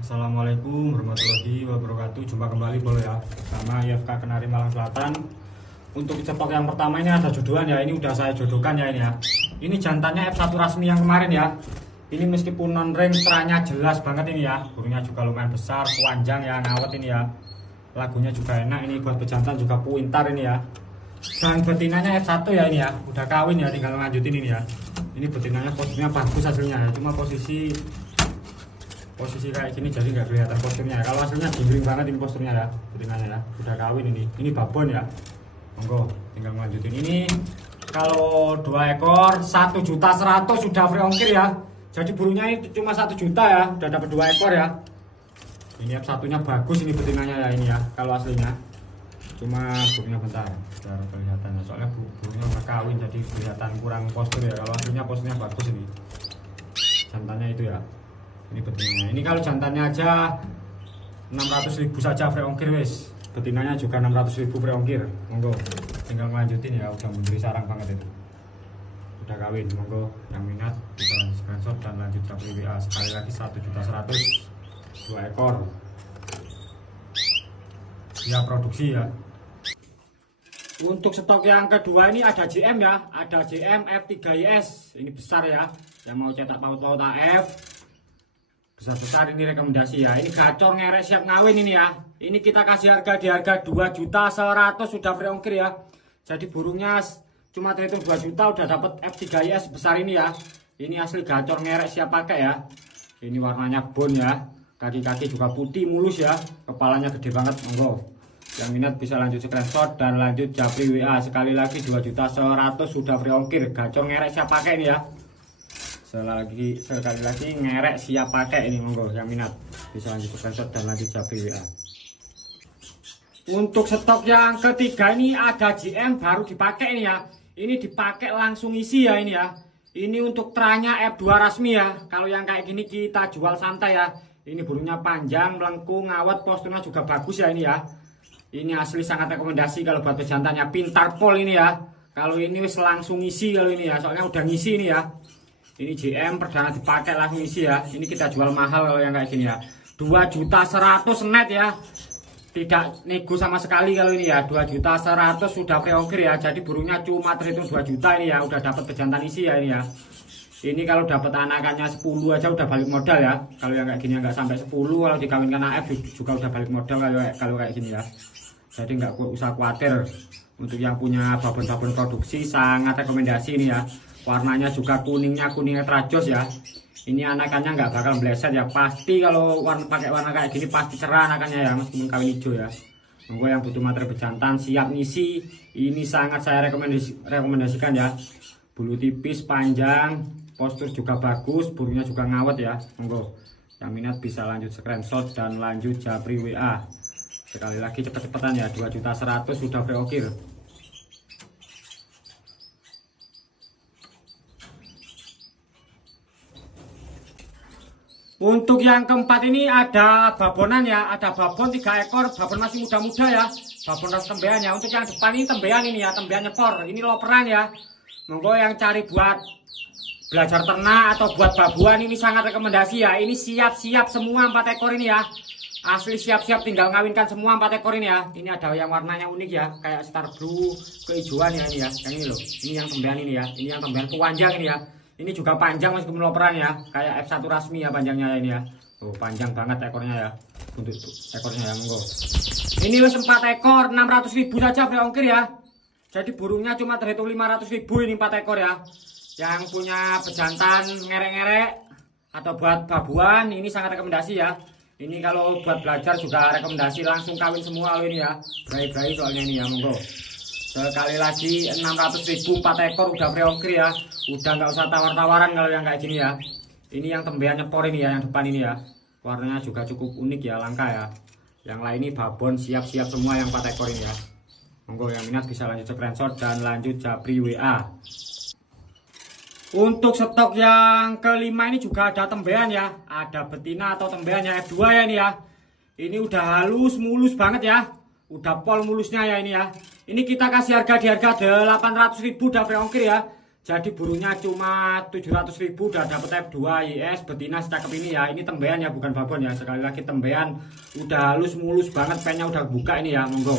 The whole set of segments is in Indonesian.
Assalamualaikum warahmatullahi wabarakatuh. Jumpa kembali boleh ya sama IFK Kenari Malang Selatan. Untuk stok yang pertama ini ada jodohan ya. Ini udah saya jodohkan ya ini ya. Ini jantannya F1 rasmi yang kemarin ya. Ini meskipun non ring stranya jelas banget ini ya. Burungnya juga lumayan besar, panjang ya, ngawet ini ya. Lagunya juga enak, ini buat pejantan juga pintar ini ya. Dan betinanya F1 ya ini ya. Udah kawin ya, tinggal lanjutin ini ya. Ini betinanya posisinya bagus hasilnya ya. Cuma posisi kayak gini jadi nggak kelihatan posturnya ya. Kalau hasilnya gimbling banget ini posturnya ya, betinanya ya. Udah kawin ini babon ya. Monggo tinggal melanjutin ini. Kalau 2 ekor 1.100.000 sudah free ongkir ya. Jadi burungnya itu cuma 1 juta ya, udah dapat 2 ekor ya. Ini F1-nya bagus ini betinanya ya ini ya. Kalau aslinya cuma burungnya bentar biar kelihatan ya. Soalnya burungnya udah kawin jadi kelihatan kurang postur ya. Kalau aslinya posturnya bagus ini. Jantannya itu ya. Ini betinanya. Ini kalau jantannya aja 600.000 saja free ongkir wis. Betinanya juga 600.000 free ongkir. Monggo tinggal melanjutin ya, udah memberi sarang banget itu. Udah kawin, monggo yang minat bisa screenshot dan lanjut japri WA. Sekali lagi 1.100.000 2 ekor. Ya produksi ya. Untuk stok yang kedua ini ada JM ya, ada JM F3IS. Ini besar ya. Yang mau cetak paut-paut AF besar-besar ini rekomendasi ya. Ini gacor ngerek siap ngawin ini ya. Ini kita kasih harga di harga 2.100.000 sudah free ongkir ya. Jadi burungnya cuma terhitung 2 juta udah dapat F3IS besar ini ya. Ini asli gacor ngerek siap pakai ya. Ini warnanya bon ya. Kaki-kaki juga putih mulus ya. Kepalanya gede banget, monggo. Yang minat bisa lanjut screenshot dan lanjut japri WA. Sekali lagi 2.100.000 sudah free ongkir. Gacor ngerek siap pakai ini ya. Sekali lagi ngerek siap pakai ini, monggo yang minat bisa lanjut screenshot dan lanjut japri WA. Untuk stok yang ketiga ini ada JM baru dipakai ini ya. Ini dipakai langsung isi ya ini ya. Ini untuk tranya F2 rasmi ya. Kalau yang kayak gini kita jual santai ya. Ini burungnya panjang, melengkung, ngawet, posturnya juga bagus ya ini ya. Ini asli sangat rekomendasi kalau buat pejantannya pintar pol ini ya. Kalau ini wis langsung isi kalau ini ya. Soalnya udah ngisi ini ya. Ini JM perdana dipakai langsung isi ya. Ini kita jual mahal kalau yang kayak gini ya. 2.100.000 net ya. Tidak nego sama sekali kalau ini ya. 2.100.000 sudah free ongkir ya. Jadi burungnya cuma terhitung 2 juta ini ya. Udah dapat pejantan isi ya ini ya. Ini kalau dapat anakannya 10 aja udah balik modal ya. Kalau yang kayak gini nggak sampai 10, kalau dikawinkan AF juga udah balik modal kalau kayak gini ya. Jadi nggak usah khawatir. Untuk yang punya babon-babon produksi sangat rekomendasi ini ya. Warnanya juga kuning trajos ya. Ini anakannya nggak bakal meleset ya. Pasti kalau pakai warna kayak gini pasti cerah anakannya ya, meskipun kawin hijau ya. Monggo yang butuh materi bejantan siap ngisi. Ini sangat saya rekomendasikan ya. Bulu tipis, panjang, postur juga bagus, burungnya juga ngawet ya. Monggo yang minat bisa lanjut screenshot dan lanjut japri WA. Sekali lagi cepet-cepetan ya, 2.100.000 sudah free ongkir. Untuk yang keempat ini ada babonan ya, ada babon 3 ekor, babon masih muda-muda ya, babon ras tembean ya. Untuk yang depan ini tembean ini ya, tembean nyepor, ini loperan ya. Monggo yang cari buat belajar ternak atau buat babuan ini sangat rekomendasi ya. Ini siap-siap semua 4 ekor ini ya. Asli siap-siap tinggal ngawinkan semua 4 ekor ini ya. Ini ada yang warnanya unik ya, kayak star blue kehijauan ya ini ya. Yang ini loh, ini yang tembean ini ya. Ini yang tembean panjang ini ya. Ini juga panjang meskipun loperan ya, kayak F1 rasmi ya panjangnya ini ya. Oh, panjang banget ekornya ya. Untuk ekornya ya, monggo. Ini wis 4 ekor 600.000 saja free ongkir ya. Jadi burungnya cuma terhitung 500.000 ini 4 ekor ya. Yang punya pejantan ngerek-ngerek atau buat babuan ini sangat rekomendasi ya. Ini kalau buat belajar juga rekomendasi langsung kawin semua ini ya. Berai-berai soalnya ini ya, monggo. Sekali lagi 600.000 4 ekor udah free ongkir ya. Udah nggak usah tawar-tawaran kalau yang kayak gini ya. Ini yang tembean nyepor ini ya, yang depan ini ya. Warnanya juga cukup unik ya, langka ya. Yang lain ini babon siap-siap semua yang 4 ekor ini ya. Monggo yang minat bisa lanjut screenshot dan lanjut japri WA. Untuk stok yang kelima ini juga ada tembean ya. Ada betina atau tembean ya, F2 ya ini ya. Ini udah halus, mulus banget ya. Udah pol mulusnya ya ini ya. Ini kita kasih harga di harga 800.000 udah free ongkir ya. Jadi burungnya cuma 700.000 udah dapet F2 IS betina secakep ini ya. Ini tembean ya, bukan babon ya. Sekali lagi tembean, udah halus mulus banget, pennya udah buka ini ya, monggo.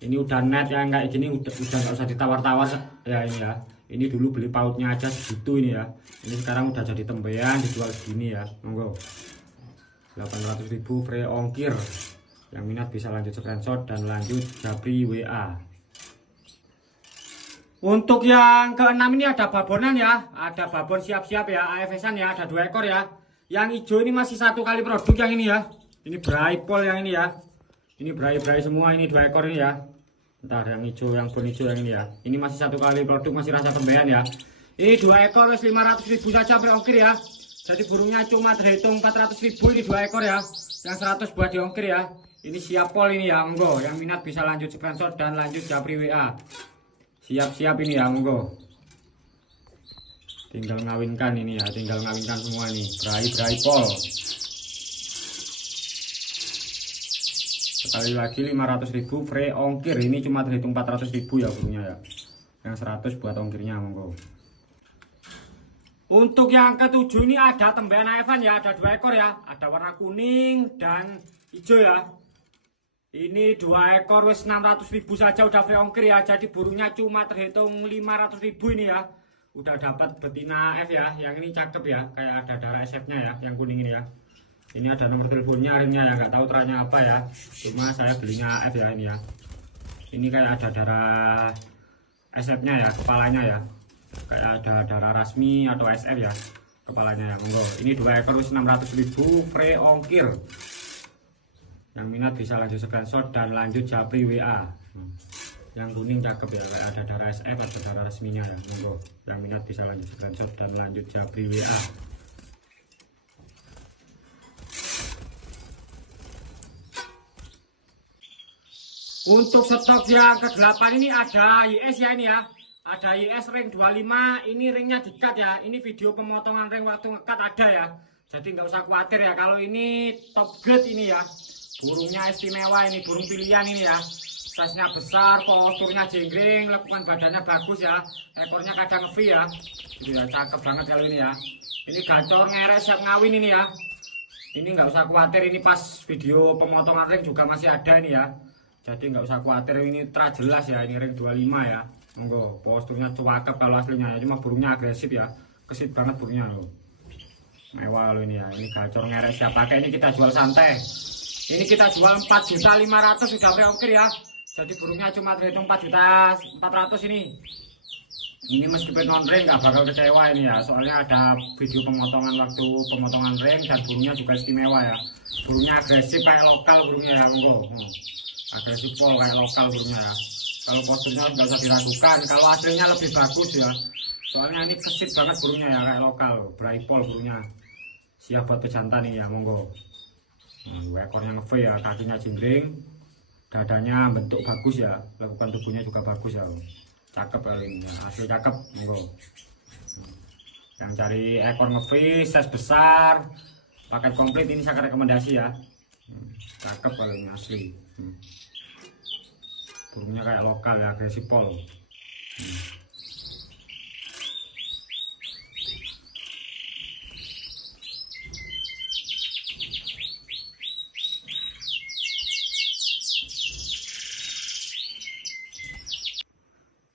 Ini udah net ya, kayak gini udah nggak usah ditawar-tawar ya ini ya. Ini dulu beli pautnya aja segitu ini ya. Ini sekarang udah jadi tembean, dijual segini ya, monggo. 800.000 free ongkir. Yang minat bisa lanjut screenshot dan lanjut japri WA. Untuk yang keenam ini ada babonan ya, ada babon siap-siap ya, AFS-an ya, ada 2 ekor ya. Yang hijau ini masih 1 kali produk yang ini ya. Ini braipol yang ini ya. Ini brai-brai semua ini 2 ekor ini ya. Ntar yang hijau, yang bon hijau yang ini ya. Ini masih 1 kali produk, masih rasa tembean ya. Ini 2 ekor 500.000 saja free ongkir ya. Jadi burungnya cuma terhitung 400.000 ini 2 ekor ya. Yang 100 buat diongkir ya. Ini siap pol ini ya, monggo. Yang minat bisa lanjut screenshot dan lanjut japri WA. Siap-siap ini ya, monggo. Tinggal ngawinkan ini ya, tinggal ngawinkan semua ini. Brai pol. Sekali lagi 500.000 free ongkir. Ini cuma terhitung 400.000 ya burungnya ya. Yang 100 buat ongkirnya, monggo. Untuk yang ketujuh ini ada tembean AF-an ya, ada 2 ekor ya. Ada warna kuning dan hijau ya. Ini 2 ekor wis 600.000 saja udah free ongkir ya. Jadi burungnya cuma terhitung 500.000 ini ya. Udah dapat betina F ya. Yang ini cakep ya, kayak ada darah SF-nya ya, yang kuning ini ya. Ini ada nomor teleponnya, ringnya ya, nggak tahu teranya apa ya. Cuma saya belinya F ya ini ya. Ini kayak ada darah SF-nya ya, kepalanya ya. Kayak ada darah rasmi atau SF ya, kepalanya ya, monggo. Ini 2 ekor wis 600.000 free ongkir. Yang minat bisa lanjut screenshot dan lanjut japri WA. Yang kuning cakep ya, kayak ada darah SF atau darah resminya ya, monggo. Yang minat bisa lanjut screenshot dan lanjut japri WA. Untuk stok yang ke-8 ini ada IS ya ini ya. Ada IS ring 25, ini ringnya dikat ya. Ini video pemotongan ring waktu ngekat ada ya. Jadi nggak usah khawatir ya, kalau ini top grade ini ya. Burungnya istimewa ini, burung pilihan ini ya. Size-nya besar, posturnya jenggreng, lekukan badannya bagus ya. Ekornya kadang ngevi ya. Gitu ya, cakep banget kalau ini ya. Ini gacor ngerek siap ngawin ini ya. Ini nggak usah khawatir, ini pas video pemotongan ring juga masih ada ini ya. Jadi nggak usah khawatir, ini jelas ya, ini ring 25 ya. Monggo, posturnya cakep kalau aslinya ya. Cuma burungnya agresif ya. Kesit banget burungnya loh. Mewah loh ini ya. Ini gacor ngerek siap pakai, ini kita jual santai. Ini kita jual 4.500.000 sudah free ongkir ya. Jadi burungnya cuma terhitung 4.400.000 ini. Ini meskipun non ring nggak bakal kecewa ini ya. Soalnya ada video pemotongan waktu pemotongan ring dan burungnya juga istimewa ya. Burungnya agresif kayak lokal burungnya ya, monggo. Agresif pol kayak lokal burungnya ya. Kalau posturnya nggak usah diragukan. Kalau aslinya lebih bagus ya. Soalnya ini kesit banget burungnya ya, kayak lokal. Braipol burungnya. Siap buat pejantan nih ya, monggo. Ekornya nge-V ya, kakinya jingkring, dadanya bentuk bagus ya, lekukan tubuhnya juga bagus ya, cakep kali ini ya, asli cakep, monggo. Yang cari ekor nge-V, size besar, paket komplit ini saya rekomendasi ya, cakep kali ini asli. Burungnya kayak lokal ya, agresif pol.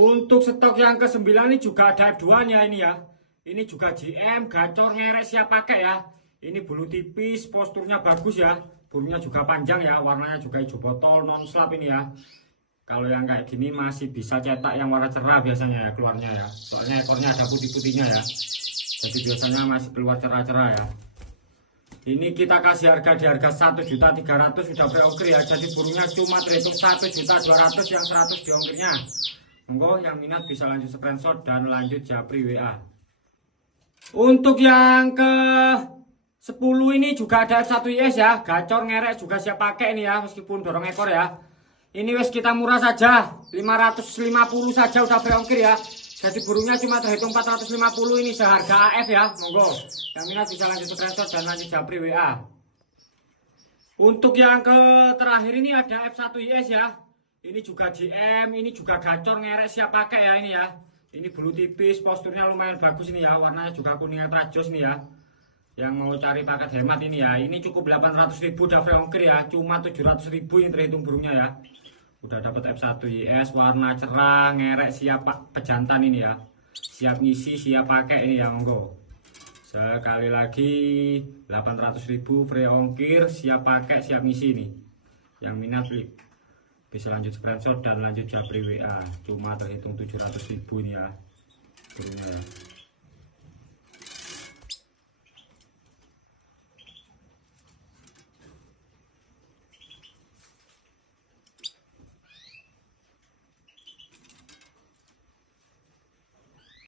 Untuk stok yang ke-9 ini juga ada F2 nya ini ya. Ini juga GM, gacor ngerek siap pakai ya. Ini bulu tipis, posturnya bagus ya. Burungnya juga panjang ya, warnanya juga hijau botol, non slap ini ya. Kalau yang kayak gini masih bisa cetak yang warna cerah biasanya ya keluarnya ya. Soalnya ekornya ada putih-putihnya ya. Jadi biasanya masih keluar cerah-cerah ya. Ini kita kasih harga di harga 1.300.000 sudah free ongkir ya. Jadi burungnya cuma terhitung 1.200.000, yang 100 di ongkirnya. Monggo yang minat bisa lanjut screenshot dan lanjut japri WA. Untuk yang ke 10 ini juga ada F1 IS ya, gacor ngerek juga siap pakai ini ya, meskipun dorong ekor ya. Ini wes kita murah saja, 550 saja udah free ongkir ya. Jadi burungnya cuma terhitung 450 ini seharga AF ya, monggo. Yang minat bisa lanjut screenshot dan lanjut japri WA. Untuk yang ke terakhir ini ada F1 IS ya. Ini juga GM, ini juga gacor ngerek siap pakai ya ini ya. Ini bulu tipis, posturnya lumayan bagus ini ya, warnanya juga kuning trajos nih ya. Yang mau cari paket hemat ini ya, ini cukup 800.000 udah free ongkir ya, cuma 700.000 ini terhitung burungnya ya. Udah dapat F1 IS, warna cerah, ngerek, siap pak pejantan ini ya. Siap ngisi, siap pakai ini ya, monggo. Sekali lagi 800.000 free ongkir, siap pakai, siap ngisi nih. Yang minat bisa lanjut screenshot dan lanjut japri WA, cuma terhitung 700.000 ini ya burungnya ya.